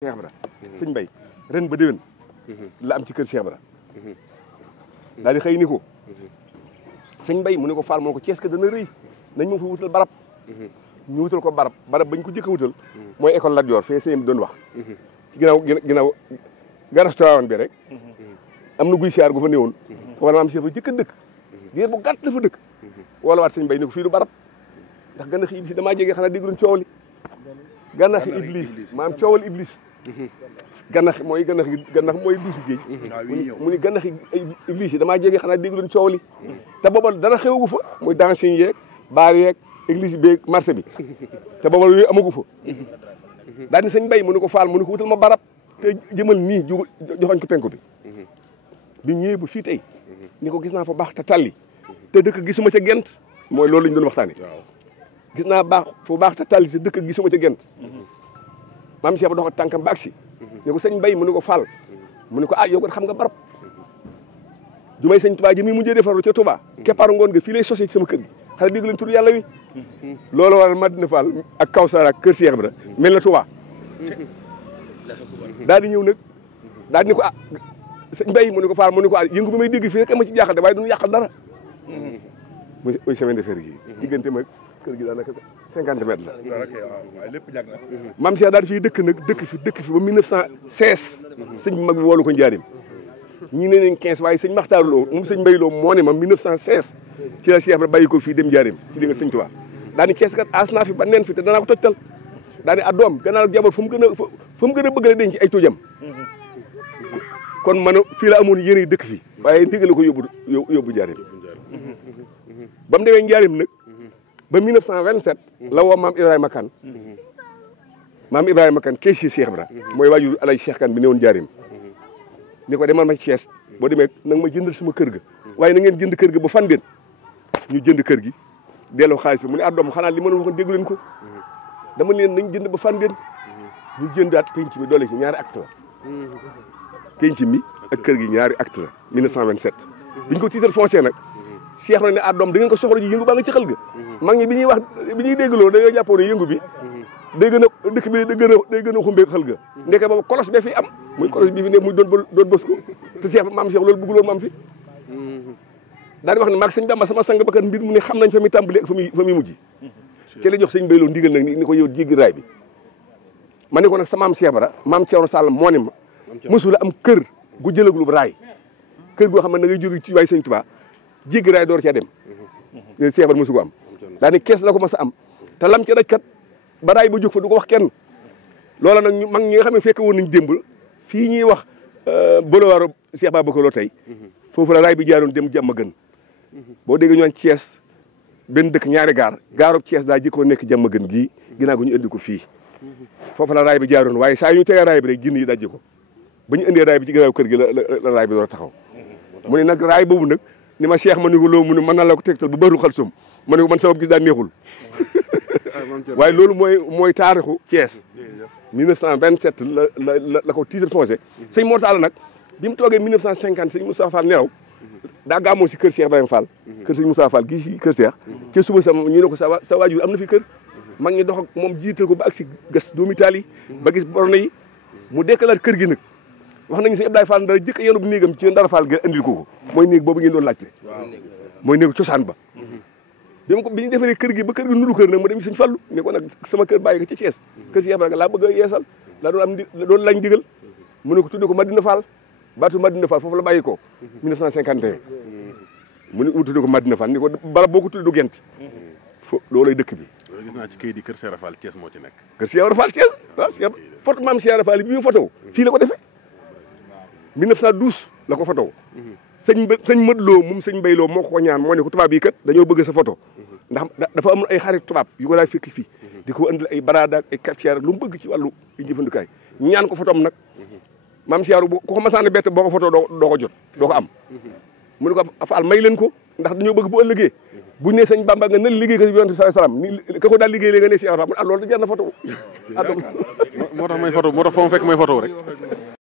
Cheikh Ibra sëñ Mbay ren ba déwén la am ci kër Cheikh Ibra daal di xëy ni ko sëñ Mbay mu ne ko Fall moo ko Cees ka dana rëy nañ ma fa wutal barab ñu wutal ko barab bañ ko jëkk a wutal mooy école Lat Joor fee sëñ doon wax ci ginnaaw garas Tiwaawan bi rek am na guy siyaar gu fa néewoon foofu la maam Cheikh ba jëkk a dëkk diir bu gàtt la fa dëkk wala waat sëñ Mbay ni ko fii du barab ndax gànnax iblis damaa jege xanaa dégg doon coow li gànnax iblis maam coowal iblis gànnax mooy duusu géej mu ni gànnax iblis yi damaa jege xanaa dégg doon coow li te booba dara xewagu fa muy dancing yeeg baar yeeg église beeg marché bi te booba yooyu amagu fa daal ni sëñ Mbay mu ne ko Faal mu ne ko wutal ma barab te jëmal nii joxoñ ko penku bi bi ñëwee ba fii tey ni ko gis naa fa baax te talli te dëkk gisuma ca gent mooy loolu lañ doon waxtaane gis naa baax fu baax te talli te dëkk gisuma ca gent maam Cheikh ba dox tànkam ba agsi ne ko sëñ Mbay mu ne ko Fall mu ne ko yow ko xam nga barab ju may sëñ Touba ji mi mujjee defaru ca Touba keppaaru ngoon nga fii lay sosé ci sama kër gi xale dégg leen tur yàlla wi loolu waral Madina Fall ak Kawsar ak kër Cheikh Ibra mel na Touba daal di ñëw nag daal di ne ko sëñ Mbay mu ne ko Fall mu ne ko yëngu bi may dégg fii rek ma ci jaaxal de waaye duñu yàqal dara muy chemin de fer gi diggante mag kër gi daanaka 50 mètres la lépp ñàkk na maam Cheikh daal fii dëkk nag dëkk fi ba 1916 sëñ bi mag bi woolu ko njaarim ñii ne nañ 15 waaye sëñ Maxtaar Lo moom sëñ Mbay Lo moo ne ma 1916 ci la Cheikh Ibra bàyyi ko fii dem njaarim ci dégg sëñ Tuubaa daani Cees kat aas naa fi ba neen fi te danaa ko tojtal daani doom gannaaw jabar fu mu gën a bëgg la denc ay tuujam kon man fii la amoon yéene dëkk fi waaye ndigal ko yóbbu njaarim ba mu demee njaarim nag ba 1927 la woo maam Ibrahima Kane maam Ibrahima Kane kees si Cheikh Ibra mooy waajur alay Cheikh Kane bi newoon njaarim ni ko demal ma Cees boo demee nag ma jëndal sama kër ga waaye na ngeen jënd kër ga ba fan den ñu jënd kër gi delloo xaalis bi mu ne doom xanaa li ma waxoon déggu leen ko dama leen nañ jënd ba fan den ñu jëndaat penc mi doole ci ñaari acte la penc mi ak kër gi ñaari acte la 1927 biñ ko titre foncier nag Cheikh na ne doom da ngeen ko soxla ji yëngu baa nga ci xel ga mag ñi bi ñuy déggloo dañoo jàppoon ne yëngu bi day gën a dëkk bi day gën a xumbee xel ga ndeke boobu kolos bee fi am muy kolos bi fi ne muy doon bës ko te Cheikh maam Cheikh loolu bëgguloon maam fi daal di wax ne maag sëñ Bamba sama sang bakkan mbir mu ne xam nañ fa muy tàmbali ak fa muy mujj ci la jox sëñ Bay Lo ndigal nag ni ko yow jéggi raay bi ma ne ko nag sa maam Cheikh Ibra maam Thierno Sall moo ne ma mësula am kër gu jëlaglu raay kër goo xam ne da ngay jóge ci waay sëñ Tuubaa jéggi raay door cee dem Cheikh Ibra mësu ko am daa ni kees la ko mas a am te lam ca daj kat ba raay ba jóg fa du ko wax kenn loola nag mag ñi nga xam ne fekk woon nañ démb fii ñuy wax boulevard Cheikh Babacar Lo tey foofu la raay bi jaaroon dem jàmm gën boo déggee ñu naan Thiès benn dëkk ñaari gaarub Thiès daa jëkkoon nekk jàmm gën gii ginnaaw ko ñu indi ko fii foofu la raay bi jaaroon waaye saa yu ñu tegee raay bi rek ginn yi dajji ko ba ñu indee raay bi ci ginnaaw kër gi la raay bi door a taxaw mu ne nag raay boobu nag ni ma Cheikh ma ni ko loo mu ne mën naa la ko tegtal bu bëru xal sum ma ne ko man sama gis daa neexul waaye loolu mooy taarixu Thiès 1927 la ko titre foncier sëñ Mor Talla nag bi mu toogee 1950 sëñ Moussa Fall nelaw daa gàmmoo si kër Cheikh Ibrahima Fall kër sëñ Moussa Fall gii si kër Cheikh ci suba sama ñu ne ko sa waajur am na fi kër mag ñi dox ak moom jiital ko ba ak si gas doomi taal yi ba gis borne yi mu dekkalaat kër gi nag wax nañu sëñ Abdoulaye Fall dara jëkk yenub néegam ci Ndara Fall ga andil ko mooy néeg boobu ngeen doon laajte mooy néegu cosaan ba bi ñu defaree kër gi ba kër gi nulu kër nag mu dem sëñ Fallu ne ko nag sama kër bàyyi ko ci Thiès kër si Ibrahima laa bëgg a yeesal laa doon lañ digal mu ne ko tudde ko Madina Fall baatu Madina Fall foofu la bàyyi ko 1951 mu ne tudde ko Madina Fall ni ko barab boo ko tudde du gent loolay dëkk bi gis naa ci kayit yi kër Cheikh Fall Thiès moo ci nekk kër Cheikh Fall Thiès waaw photo maam Cheikh Fall bi mu photo fii la ko defee 1912 la ko photo sëñ Mad Lo moom sëñ Mbay Lo moo ko ñaan moo ne ko tubaab yi kat dañoo bëgg sa photo ndax dafa am ay xarit tubaab yu ko daal fekk fii di ko andil ay baraada ak ay cafetière lu mu bëgg ci wàllu jëfandukaay ñaan ko photom nag maam Cheikh ku ko masaane bett boo ko photo doo ko jot doo ko am mu ne ko Fall may leen ko ndax dañoo bëgg bu ëllëgee buñ ne sëñ Bamba nga nan liggéey ko si yonent bi sallallahu alayhi wasallam ni ka ko daal liggéey léegi nga ne Cheikh Fall loolu da jar na photo moo tax may photo moo tax fa mu fekk may photo rek